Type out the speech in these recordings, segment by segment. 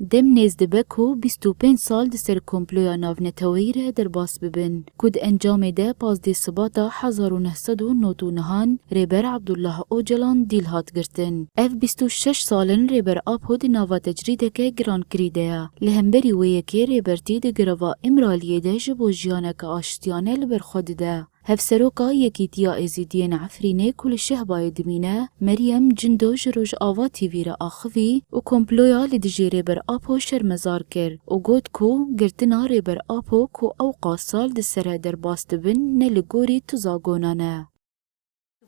دم نزدبه کو 25 سال دی سر کمپلویا ناونتوی ره در باس ببن. کود انجام ده پاز دی سباتا 1999 ریبر عبدالله اوجلان دیل هات گرتن. اف 26 سالن ریبر آپو دی ناوا تجریده که گران کریده. لهمبری ویه که ریبرتی دی گروا امرالیه ده جبو جیانک آشتیانه لبر خود ده. هفسروکا یکیتیا ازیدین عفرینه کل شهبای دمینه مریم جندو جروج آوا تیویر آخوی و کمپلویا لدجی ریبر آپو شرمزار کر و گود کو گرتنا ریبر آپو کو اوقا سال دسره در باست بن نلگوری تزاگونانه.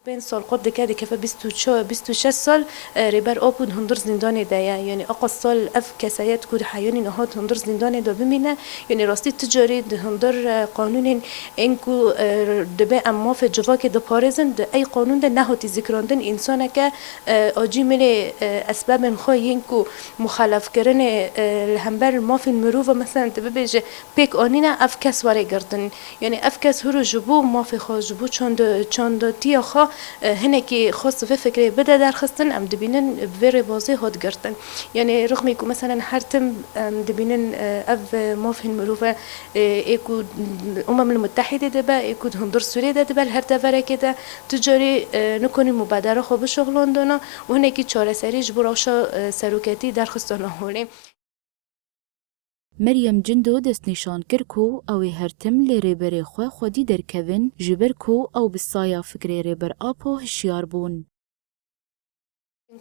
5 سال قد كده كفى 26 سال ريبر اوبن هندر زندان ده يعني اقصى سال اف كسايات كود حيوني نهات هندر زندان ده بمينه يعني راستي تجاري ده هندر قانون انكو دبه اما في جواك ده بارزن ده اي قانون ده نهوتي ذكراندن انسان که اجي من اسباب خوي انكو مخالف كرن الهمبر ما في المروفه مثلا تبيجي بيك انينا اف كس وري گردن يعني اف كس هرو جبو ما في خو جبو چند تي خو هناكي خاص في فكرة بدأ درخستن أم دبينن بفيري بازي هاد گرتن يعني رغم يكون مثلا حرتم دبينن أف ما في المروفة إيكو الأمم المتحدة دبا إيكو هندر سوريا دبا هر دفرة كده تجاري نكوني مبادرة خو بشغلان دانا وهناكي چاره سريج براشا سروكاتي درخستان هولي. مریم جندو دست نشان کر کو او هرتم لی ریبر خودی در کون جبر کو او بسایا فکر ریبر آپو هشیار بون.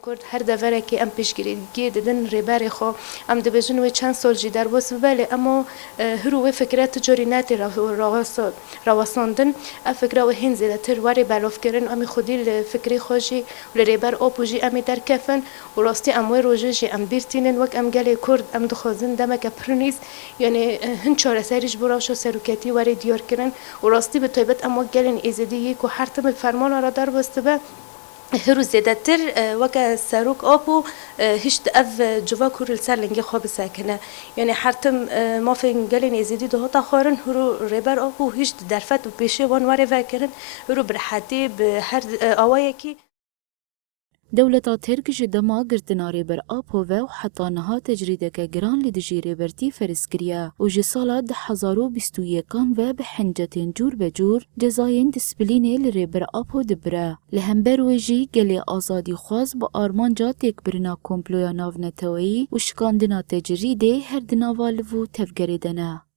کرد هر دفعه که ام پیش گیری دادن ریبری خو ام دبیجن و چند سال جدار باس بله اما هرو فکرات تجاری نتی رواساندن فکر و هن زده تر وری بالاف کردن امی خودی فکری خوشی و ریبر آپوجی امی در کفن و راستی اموی روزی ام بیرتینن وک ام گلی کرد ام دخوازن دمک پرنیز یعنی هن چهار سریج براش سرکتی وری دیار کردن و راستی به طیبت اما گلین ازدی کو هر تم فرمان را در بسته به هرو زیادتر وقت سروک آبو هیچ اف جوا کورل سرلنگی خواب ساکنه یعنی حتم ما فنگلین ازیدی ده تا خارن هرو ریبر آبو هیچ درفت و پیشه وانواره وکرن هرو برحتی به هر آوایی کی دولتا ترک جدما گرتنا ریبر آپو و حتی نها تجریده که گران لدجی ریبرتی فرسکریا و جسالا 1021 و به حنجتین جور بجور جزاین دسپلینه لریبر آپو دبره لهمبر ویجی گلی آزادی خواست با آرمانجا تک برنا کمپلویا ناونتوی و شکاندنا تجریده هر دناوالو تفگریدنه.